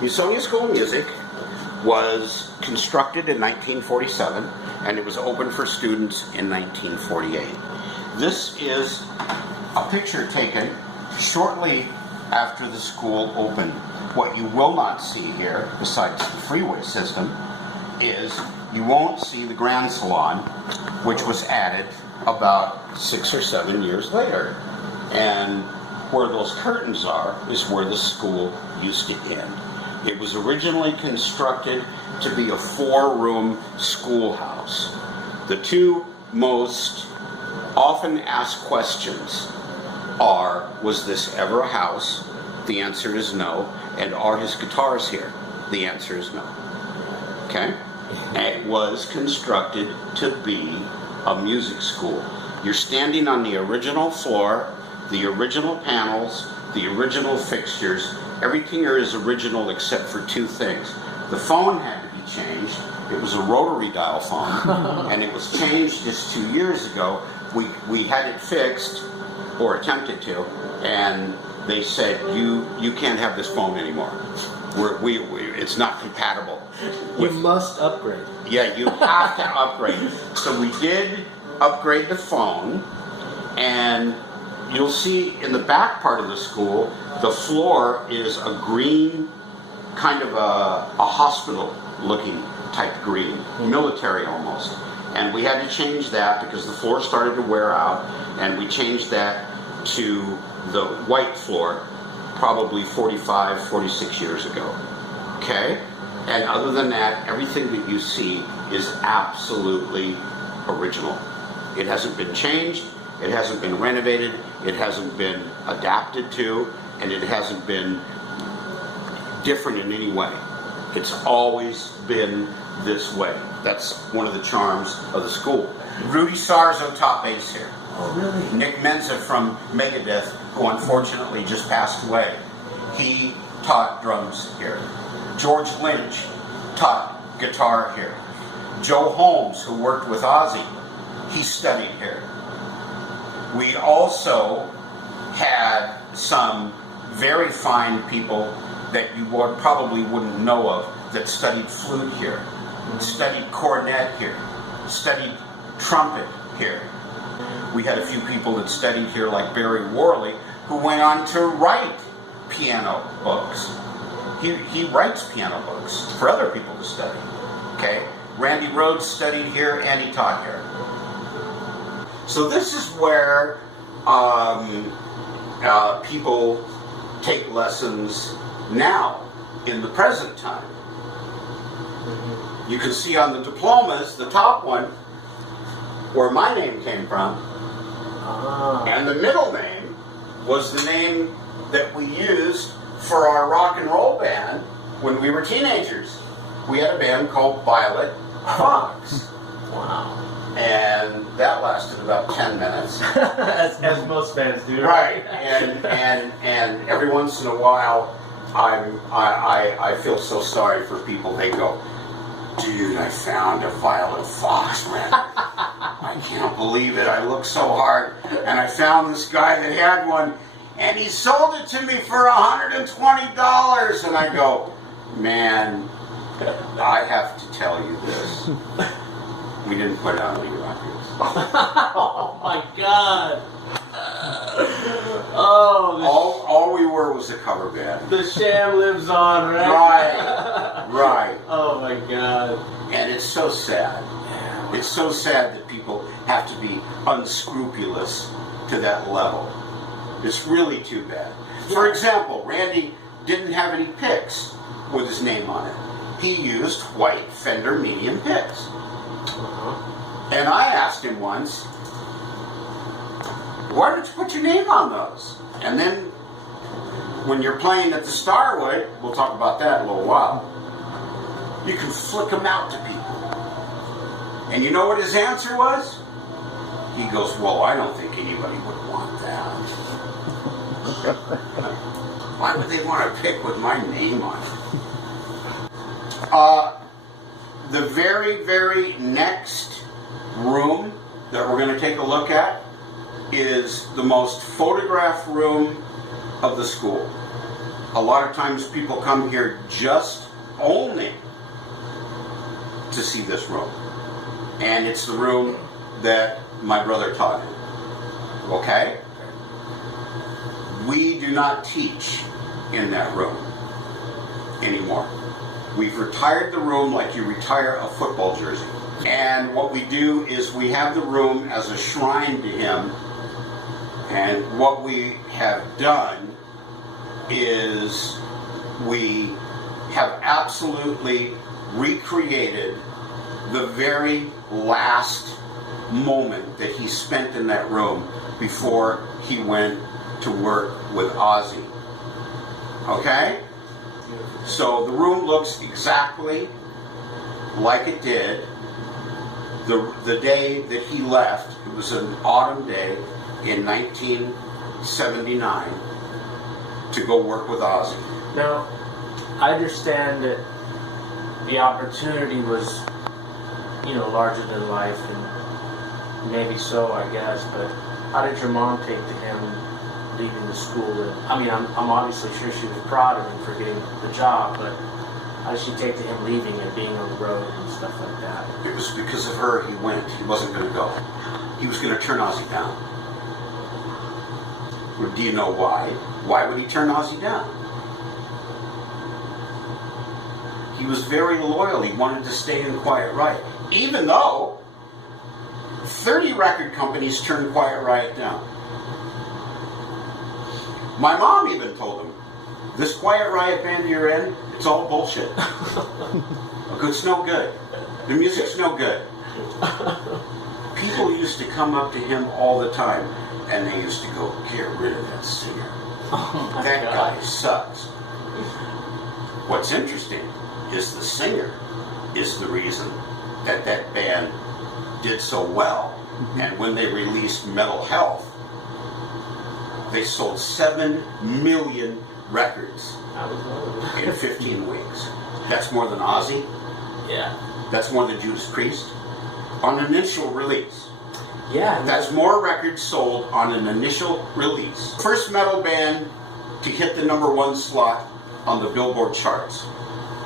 Musonia School of Music was constructed in 1947, and it was opened for students in 1948. This is a picture taken shortly after the school opened. What you will not see here, besides the freeway system, is you won't see the Grand Salon, which was added about 6 or 7 years later. And where those curtains are is where the school used to end. It was originally constructed to be a 4-room schoolhouse. The two most often asked questions are, was this ever a house? The answer is no. And are his guitars here? The answer is no. Okay? And it was constructed to be a music school. You're standing on the original floor, the original panels, the original fixtures. Everything here is original except for 2 things. The phone had to be changed. It was a rotary dial phone, and it was changed just 2 years ago. We had it fixed, or attempted to, and they said, you can't have this phone anymore. It's not compatible. You must upgrade. Yeah, you have to upgrade. So we did upgrade the phone, and you'll see in the back part of the school, the floor is a green, kind of a hospital-looking type green, military almost. And we had to change that because the floor started to wear out, and we changed that to the white floor probably 45, 46 years ago. Okay? And other than that, everything that you see is absolutely original. It hasn't been changed, it hasn't been renovated, it hasn't been adapted to, and it hasn't been different in any way. It's always been this way. That's one of the charms of the school. Rudy Sarzo taught bass here. Oh, really? Nick Menza from Megadeth, who unfortunately just passed away, he taught drums here. George Lynch taught guitar here. Joe Holmes, who worked with Ozzy, he studied here. We also had some very fine people that you probably wouldn't know of that studied flute here, studied cornet here, studied trumpet here. We had a few people that studied here, like Barry Worley, who went on to write piano books. He writes piano books for other people to study. Okay? Randy Rhoads studied here, and he taught here. So this is where people take lessons now, in the present time. You can see on the diplomas, the top one, where my name came from, and the middle name was the name that we used for our rock and roll band when we were teenagers. We had a band called Violet Fox. Wow. And that lasted about 10 minutes. as most bands do. Right. And every once in a while, I feel so sorry for people. They go, dude, I found a Violet Fox, man. I can't believe it. I looked so hard, and I found this guy that had one, and he sold it to me for $120. And I go, man, I have to tell you this. We didn't put it on any records. Oh my God. Oh, all we were was a cover band. the sham lives on, right? Right. Oh my God. And it's so sad. It's so sad that people have to be unscrupulous to that level. It's really too bad. For example, Randy didn't have any picks with his name on it. He used white Fender medium picks. And I asked him once, why did you put your name on those? And then when you're playing at the Starwood, we'll talk about that in a little while, you can flick them out to people. And you know what his answer was? He goes, well, I don't think anybody would want that. Why would they want to pick with my name on it? The very, very next room that we're going to take a look at is the most photographed room of the school. A lot of times people come here just only to see this room. And it's the room that my brother taught in. Okay? We do not teach in that room anymore. We've retired the room like you retire a football jersey. And what we do is we have the room as a shrine to him. And what we have done is we have absolutely recreated the very last moment that he spent in that room before he went to work with Ozzy. Okay? So the room looks exactly like it did the day that he left. It was an autumn day in 1979 to go work with Ozzy. Now, I understand that the opportunity was, larger than life, and maybe so, I guess, but how did your mom take to him leaving the school? And, I'm obviously sure she was proud of him for getting the job, but how did she take to him leaving and being on the road and stuff like that? It was because of her he went. He wasn't going to go. He was going to turn Ozzy down. Well, do you know why? Why would he turn Ozzy down? He was very loyal. He wanted to stay in Quiet Riot. Even though 30 record companies turned Quiet Riot down. My mom even told him, this Quiet Riot band you're in, it's all bullshit. It's no good. The music's no good. People used to come up to him all the time and they used to go, get rid of that singer. That guy sucks. What's interesting is the singer is the reason that that band did so well. And when they released Mental Health, they sold 7 million records in 15 weeks. That's more than Ozzy. Yeah. That's more than Judas Priest. On an initial release. Yeah. That's more records sold on an initial release. First metal band to hit the #1 slot on the Billboard charts.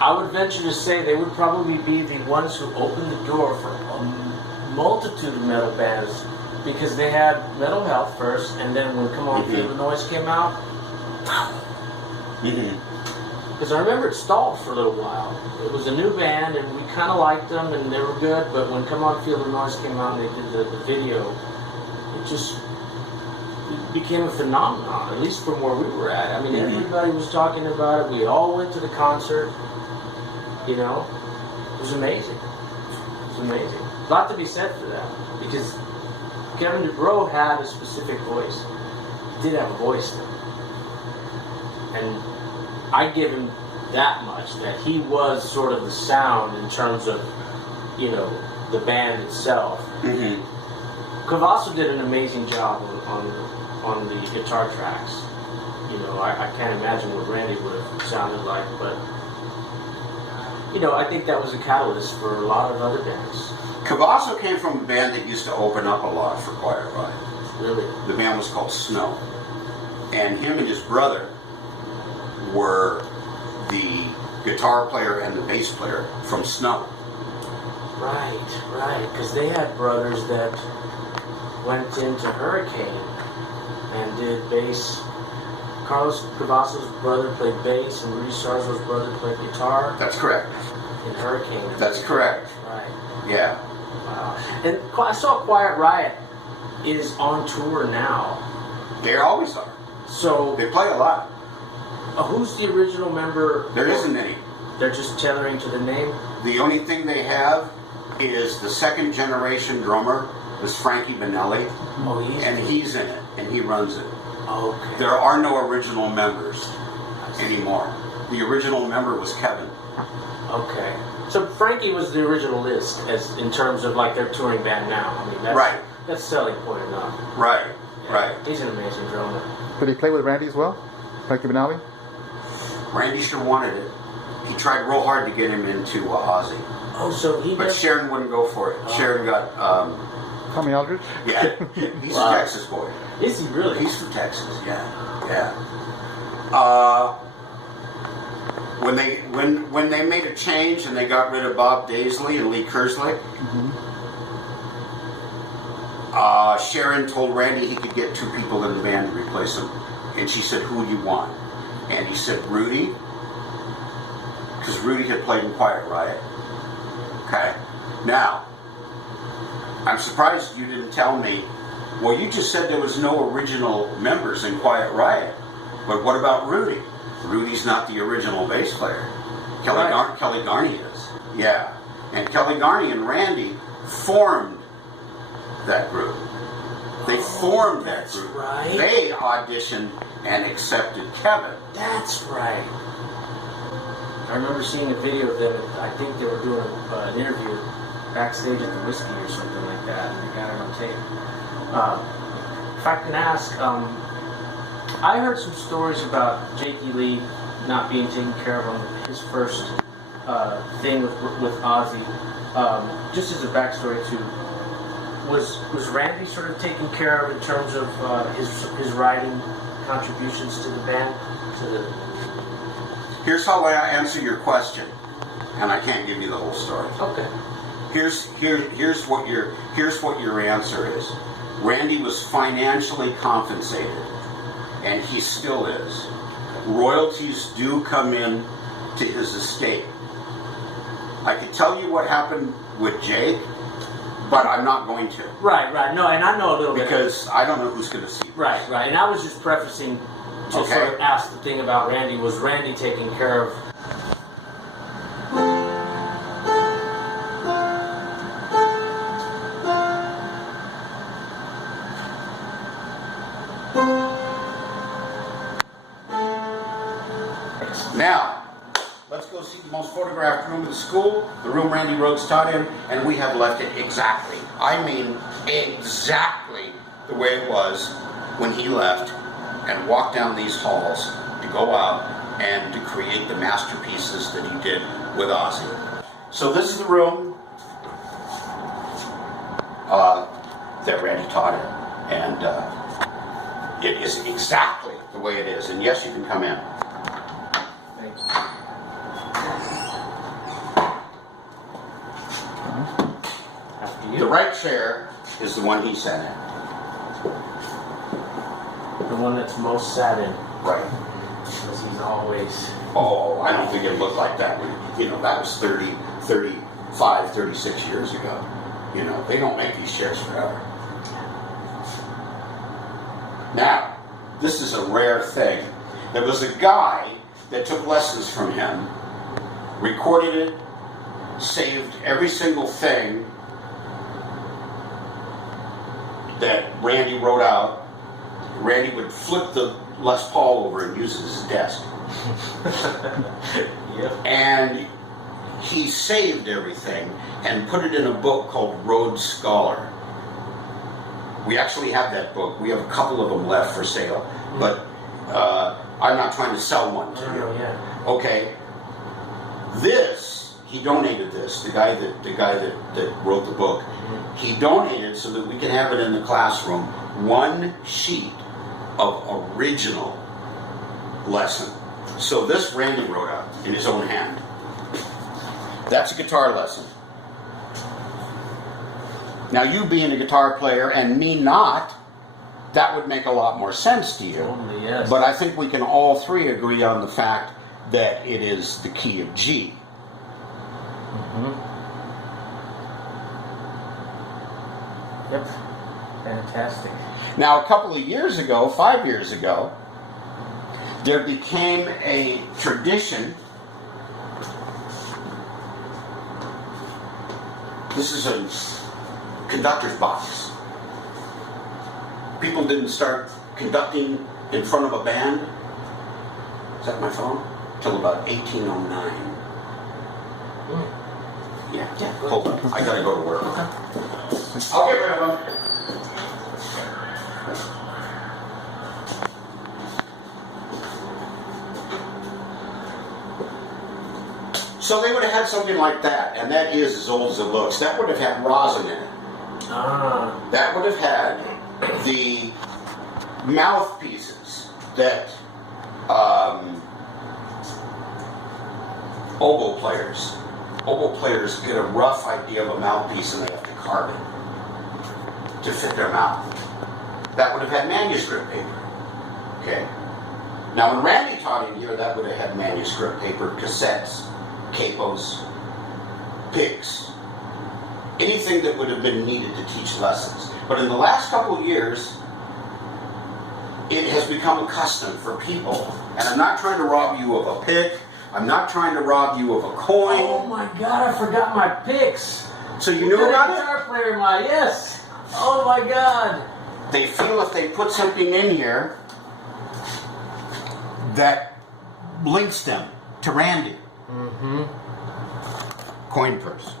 I would venture to say they would probably be the ones who opened the door for a multitude of metal bands, because they had Mental Health first, and then when Come On Feel the Noise came out, because I remember it stalled for a little while. It was a new band, and we kind of liked them, and they were good, but when Come On Feel the Noise came out and they did the video, it became a phenomenon, at least from where we were at. Everybody was talking about it. We all went to the concert. It was amazing. It was amazing. A lot to be said for that, because Kevin DuBrow had a specific voice. He did have a voice then. And I give him that much, that he was sort of the sound in terms of, the band itself. Cavasso did an amazing job on the guitar tracks. I can't imagine what Randy would have sounded like, but I think that was a catalyst for a lot of other bands. Cavasso came from a band that used to open up a lot for Quiet Riot. Really? The band was called Snow. And him and his brother were the guitar player and the bass player from Snow. Right, because they had brothers that went into Hurricane and did bass. Carlos Cavasso's brother played bass, and Rudy Sarzo's brother played guitar. That's correct. In Hurricane. That's correct. Right. Yeah. Wow. And I saw Quiet Riot is on tour now. They always are. So they play a lot. Who's the original member? There isn't any. They're just tethering to the name? The only thing they have is the second generation drummer is Frankie Benelli. Oh, he's in it, and he runs it. Okay. There are no original members anymore. The original member was Kevin. Okay. So Frankie was the original list, as in terms of like their touring band now. That's selling point enough. Right. Yeah. Right. He's an amazing drummer. Did he play with Randy as well? Frankie Benelli? Randy sure wanted it. He tried real hard to get him into Ozzy. Oh, so he. But Sharon wouldn't go for it. Sharon got. Tommy Aldridge? Yeah. He's a Texas boy. Is he really? He's from Texas. Yeah. when they made a change and they got rid of Bob Daisley and Lee Kerslick, Sharon told Randy he could get 2 people in the band to replace him. And she said, "Who do you want?" And he said, "Rudy," because Rudy had played in Quiet Riot. Okay. Now, I'm surprised you didn't tell me, well, you just said there was no original members in Quiet Riot. But what about Rudy? Rudy's not the original bass player. Kelly Garney is. Yeah. And Kelly Garney and Randy formed that group. They formed that group. Right. They auditioned and accepted Kevin. That's right. I remember seeing a video of them. I think they were doing an interview backstage at the Whiskey or something like that, and they got it on tape. If I can ask, I heard some stories about Jakey Lee not being taken care of on his first thing with Ozzy. Just as a backstory too, was Randy sort of taken care of in terms of his writing contributions to the band? Here's how I answer your question, and I can't give you the whole story. Okay. Here's what your answer is. Randy was financially compensated, and he still is. Royalties do come in to his estate. I could tell you what happened with Jake, but I'm not going to. Right. No, and I know a little bit. Because I don't know who's going to see this. Right. And I was just prefacing to sort of ask the thing about Randy. Was Randy taking care of... Now, let's go see the most photographed room in the school, the room Randy Rhoads taught in, and we have left it exactly, I mean exactly the way it was when he left and walked down these halls to go out and to create the masterpieces that he did with Ozzy. So this is the room that Randy taught in, and it is exactly the way it is. And yes, you can come in. Thanks. After you. The right chair is the one he sat in. The one that's most sad in. Right. Because he's always... Oh, I don't think it looked like that when, that was 30, 35, 36 years ago. They don't make these chairs forever. Now, this is a rare thing. There was a guy that took lessons from him, recorded it, saved every single thing that Randy wrote out. Randy would flip the Les Paul over and use it as his desk. Yep. And he saved everything and put it in a book called Rhoads Scholar. We actually have that book. We have a couple of them left for sale, but I'm not trying to sell one to you. Yeah. Okay. He donated this. The guy that wrote the book, he donated so that we can have it in the classroom. One sheet of original lesson. So this Randy wrote out in his own hand. That's a guitar lesson. Now, you being a guitar player and me not, that would make a lot more sense to you. Totally, yes. But I think we can all three agree on the fact that it is the key of G. Yep. Fantastic. Now, a couple of years ago, 5 years ago, there became a tradition. This is a conductor's box. People didn't start conducting in front of a band. Is that my phone? Till about 1809. Yeah. Hold on. I gotta go to work. I'll get rid of them. So they would have had something like that, and that is as old as it looks. That would have had rosin in it. That would have had the mouthpieces that oboe players. Oboe players get a rough idea of a mouthpiece and they have to carve it to fit their mouth. That would have had manuscript paper. Okay? Now when Randy taught in here, that would have had manuscript paper, cassettes, capos, picks, anything that would have been needed to teach lessons. But in the last couple of years, it has become a custom for people. And I'm not trying to rob you of a pick. I'm not trying to rob you of a coin. Oh my God, I forgot my picks. So you knew about it? Guitar player in my, yes. Oh my God. They feel if they put something in here that links them to Randy. Mm-hmm. Coin purse.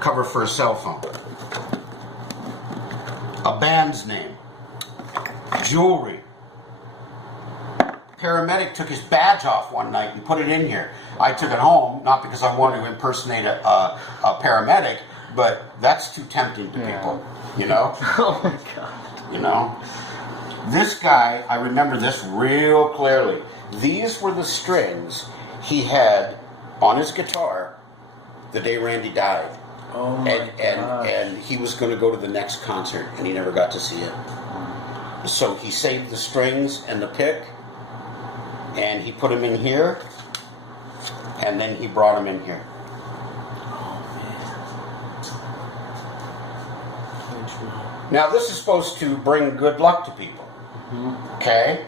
Cover for a cell phone. A band's name. Jewelry. Paramedic took his badge off one night and put it in here. I took it home, not because I wanted to impersonate a paramedic, but that's too tempting to people, you know? Oh my God. You know? This guy, I remember this real clearly. These were the strings he had on his guitar the day Randy died. Oh my God. And he was going to go to the next concert, and he never got to see it. So he saved the strings and the pick, and he put them in here, and then he brought them in here. Now this is supposed to bring good luck to people. Okay?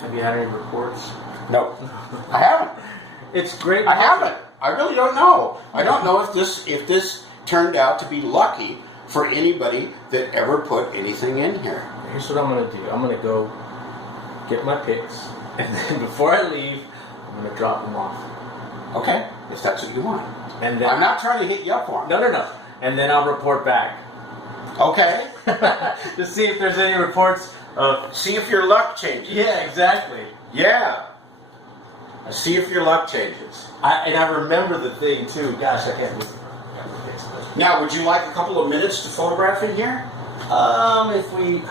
Have you had any reports? No, I haven't. It's great. I haven't. I really don't know. I don't know if this turned out to be lucky for anybody that ever put anything in here. Here's what I'm going to do. I'm going to go get my picks, and then before I leave, I'm going to drop them off. Okay, if that's what you want. And then I'm not trying to hit you up for them. No. And then I'll report back. Okay. To see if there's any reports of... See if your luck changes. Yeah, exactly. Yeah. See if your luck changes. And I remember the thing, too. Gosh, I can't believe it. Now, would you like a couple of minutes to photograph in here? If we...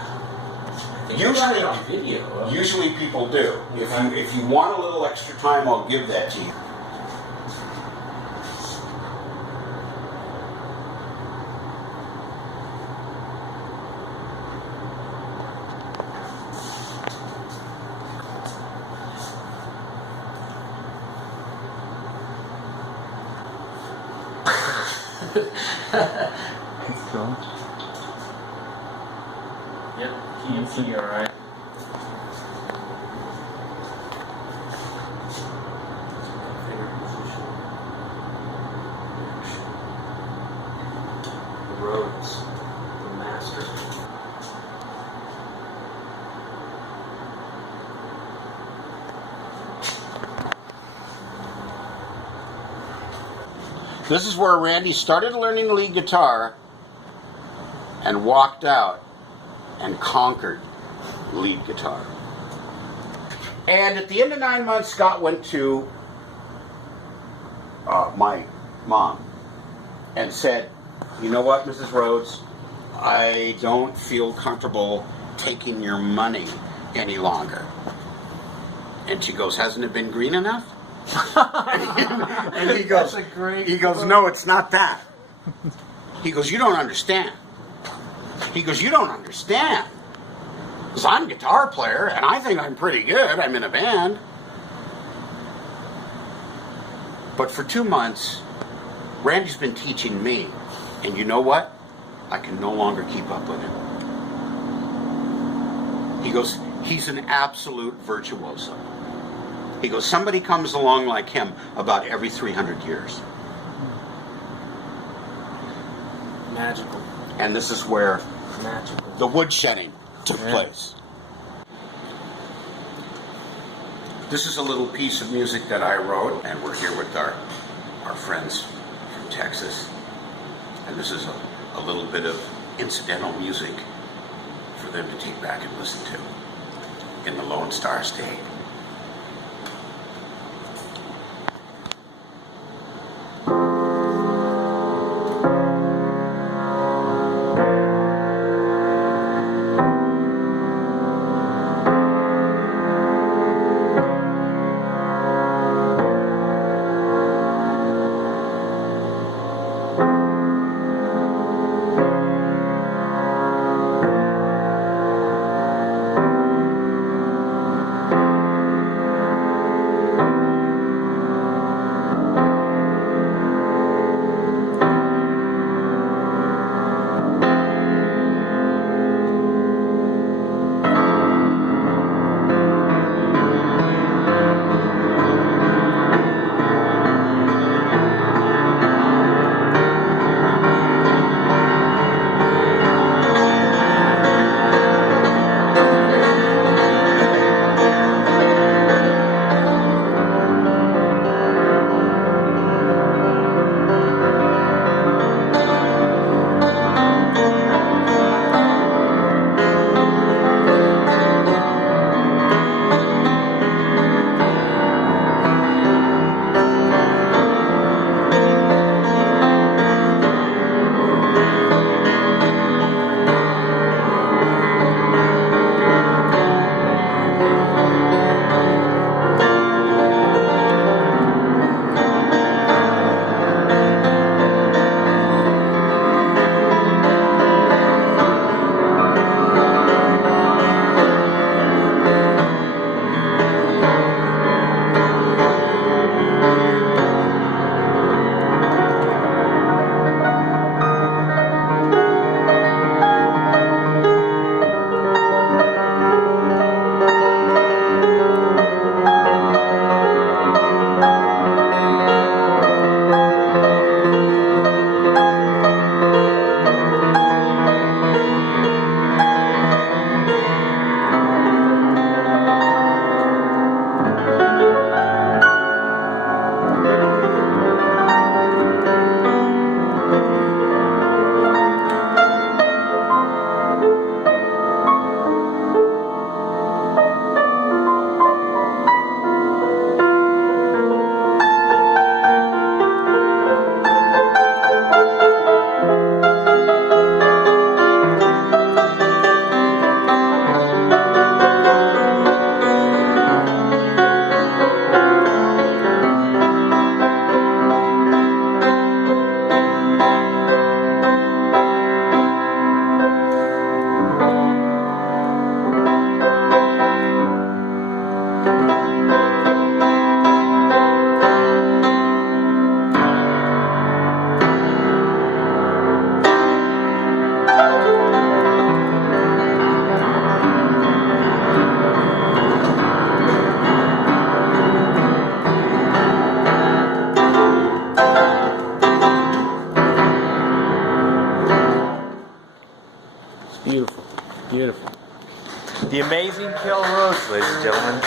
Usually, on video. usually people do. If you want a little extra time, I'll give that to you. Yep, he alright. The Rhoads, the master. This is where Randy started learning lead guitar and walked out and conquered lead guitar. And at the end of 9 months, Scott went to my mom and said, "You know what, Mrs. Rhoads, I don't feel comfortable taking your money any longer." And she goes, "Hasn't it been green enough?" And he goes, "No, it's not that." He goes, "You don't understand." He goes, "You don't understand. Because I'm a guitar player, and I think I'm pretty good. I'm in a band." But for 2 months, Randy's been teaching me. And you know what? I can no longer keep up with him. He goes, he's an absolute virtuoso. He goes, somebody comes along like him about every 300 years. Magical. And this is where Magical. the woodshedding took place. This is a little piece of music that I wrote, and we're here with our friends from Texas. And this is a little bit of incidental music for them to take back and listen to in the Lone Star State. Beautiful, beautiful. The amazing Kelle Rhoads, ladies and gentlemen,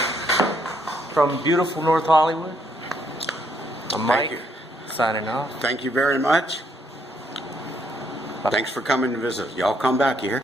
from beautiful North Hollywood. I'm Mike, Thank you. signing off. Thank you very much. Thanks for coming to visit. Y'all come back here.